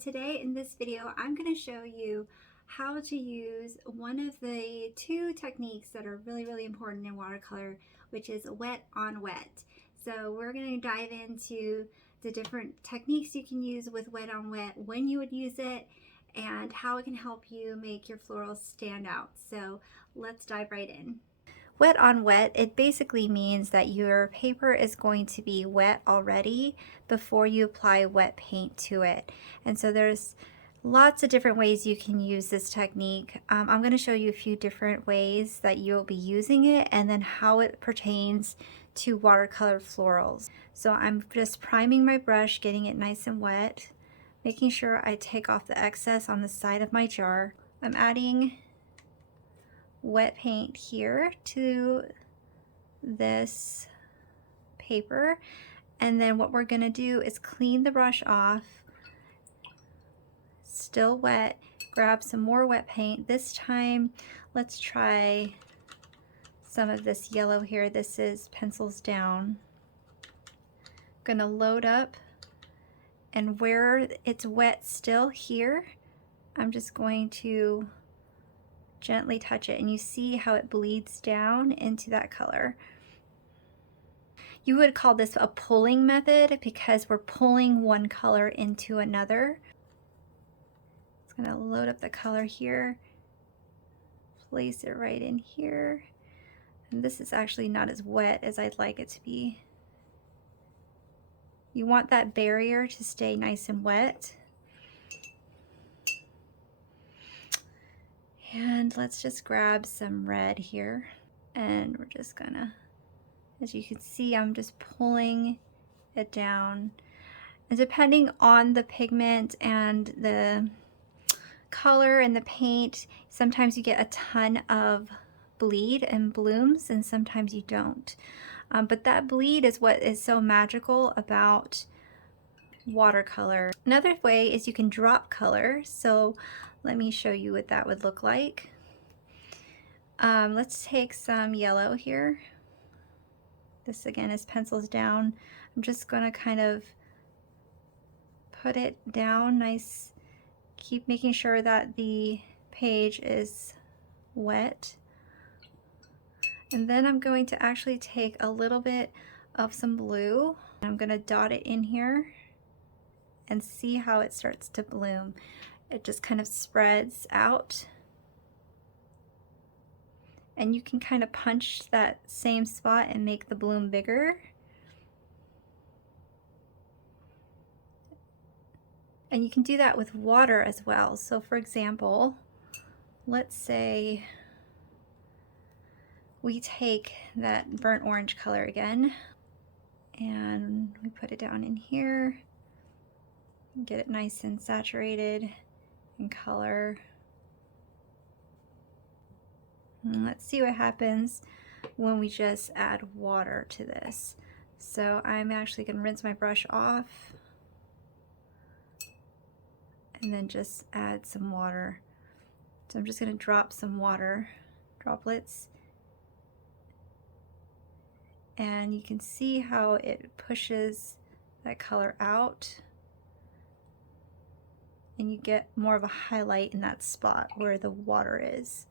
Today in this video, I'm going to show you how to use one of the two techniques that are really important in watercolor, which is wet on wet. So we're going to dive into the different techniques you can use with wet on wet, when you would use it, and how it can help you make your florals stand out. So let's dive right in. Wet on wet, it basically means that your paper is going to be wet already before you apply wet paint to it. And so there's lots of different ways you can use this technique. I'm going to show you a few different ways that you'll be using it and then how it pertains to watercolor florals. So I'm just priming my brush, getting it nice and wet, making sure I take off the excess on the side of my jar. I'm adding wet paint here to this paper, and then what we're going to do is clean the brush off, still wet, grab some more wet paint. This time let's try some of this yellow here. This is Pencils Down. I'm going to load up, and where it's wet still here, I'm just going to gently touch it, and you see how it bleeds down into that color. You would call this a pulling method because we're pulling one color into another. It's going to load up the color here, place it right in here, and this is actually not as wet as I'd like it to be. You want that barrier to stay nice and wet. And let's just grab some red here, and we're just gonna, as you can see, I'm just pulling it down. And depending on the pigment and the color and the paint, sometimes you get a ton of bleed and blooms, and sometimes you don't. But that bleed is what is so magical about watercolor. Another way is you can drop color. So let me show you what that would look like. Let's take some yellow here. This again is Pencils Down. I'm just going to kind of put it down nice. Keep making sure that the page is wet. And then I'm going to actually take a little bit of some blue. I'm going to dot it in here and see how it starts to bloom. It just kind of spreads out. And you can kind of punch that same spot and make the bloom bigger. And you can do that with water as well. So for example, let's say we take that burnt orange color again and we put it down in here, get it nice and saturated in color. And let's see what happens when we just add water to this. So I'm actually going to rinse my brush off and then just add some water. So I'm just going to drop some water droplets, and you can see how it pushes that color out, and you get more of a highlight in that spot where the water is.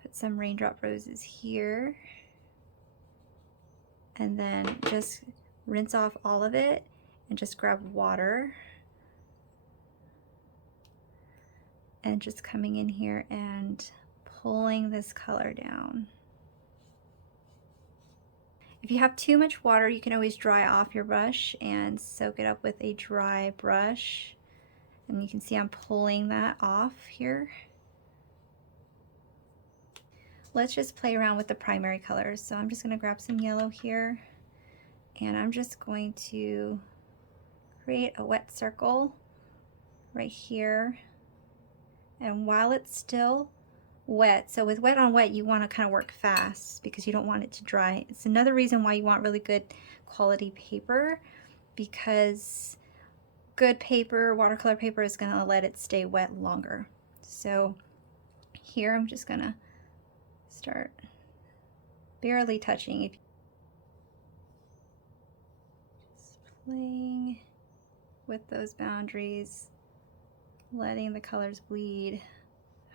Put some raindrop roses here, and then just rinse off all of it and just grab water and just coming in here and pulling this color down. If you have too much water, you can always dry off your brush and soak it up with a dry brush. And you can see I'm pulling that off here. Let's just play around with the primary colors. So I'm just going to grab some yellow here, and I'm just going to create a wet circle right here. And while it's still wet, so with wet on wet, you want to kind of work fast because you don't want it to dry. It's another reason why you want really good quality paper, because good paper, watercolor paper, is going to let it stay wet longer. So here I'm just going to start barely touching. Just playing with those boundaries. letting the colors bleed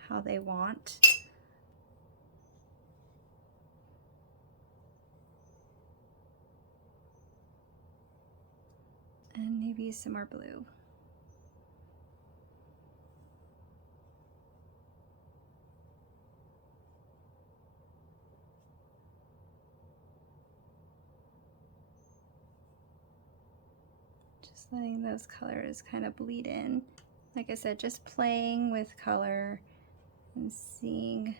how they want. And maybe some more blue. Just letting those colors kind of bleed in. Like I said, just playing with color and seeing.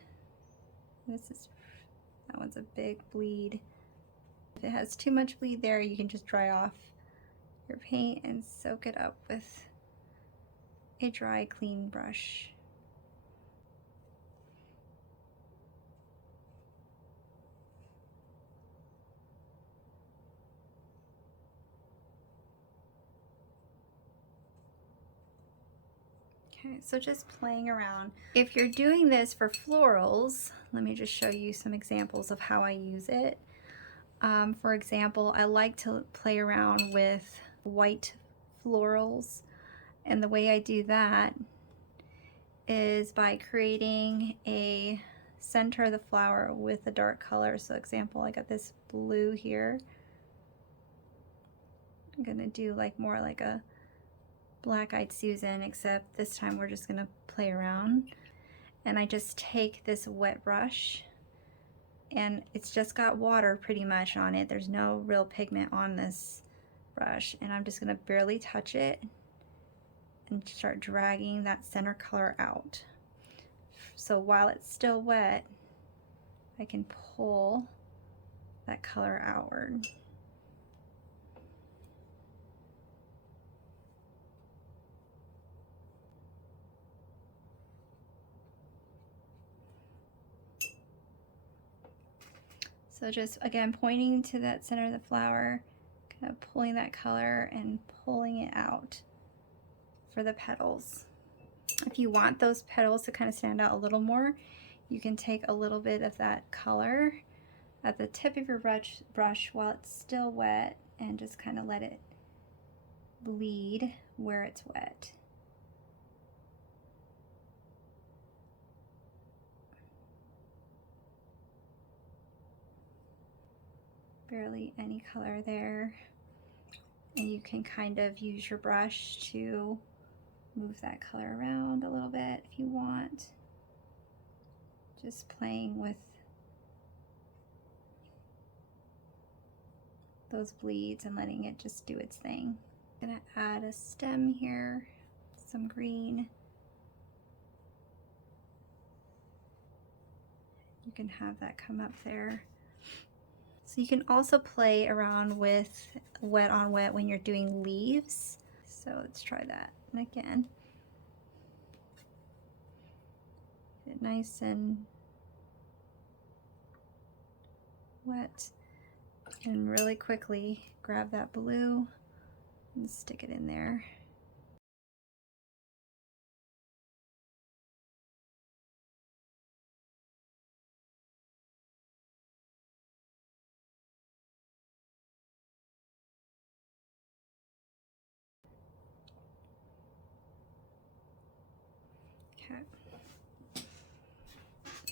That one's a big bleed. If it has too much bleed there, you can just dry off your paint and soak it up with a dry, clean brush. Okay, so just playing around. If you're doing this for florals, let me just show you some examples of how I use it. For example, I like to play around with white florals, and the way I do that is by creating a center of the flower with a dark color. So example, I got this blue here. I'm gonna do like more like a Black-Eyed Susan, except this time we're just gonna play around. And I just take this wet brush, and it's just got water pretty much on it. There's no real pigment on this brush, and I'm just gonna barely touch it and start dragging that center color out. So while it's still wet, I can pull that color outward. So just again pointing to that center of the flower, kind of pulling that color and pulling it out for the petals. If you want those petals to kind of stand out a little more, you can take a little bit of that color at the tip of your brush while it's still wet and just kind of let it bleed where it's wet. Barely any color there. And you can kind of use your brush to move that color around a little bit if you want. Just playing with those bleeds and letting it just do its thing. I'm gonna add a stem here, some green. You can have that come up there. So you can also play around with wet on wet when you're doing leaves. So let's try that. And again, get it nice and wet, and really quickly grab that blue and stick it in there. Okay.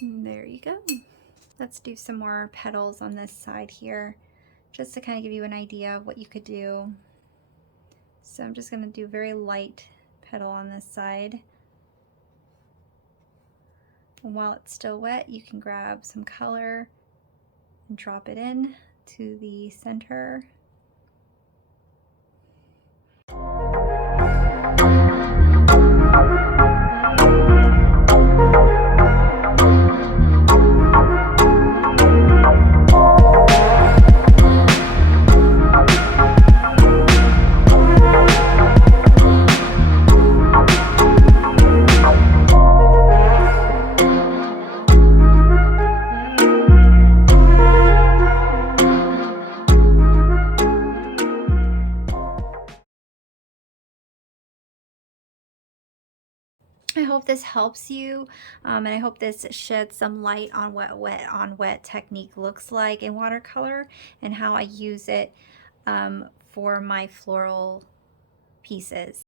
And there you go. Let's do some more petals on this side here, just to kind of give you an idea of what you could do. So I'm just going to do a very light petal on this side. And while it's still wet, you can grab some color and drop it in to the center. I hope this helps you, and I hope this sheds some light on what wet on wet technique looks like in watercolor and how I use it for my floral pieces.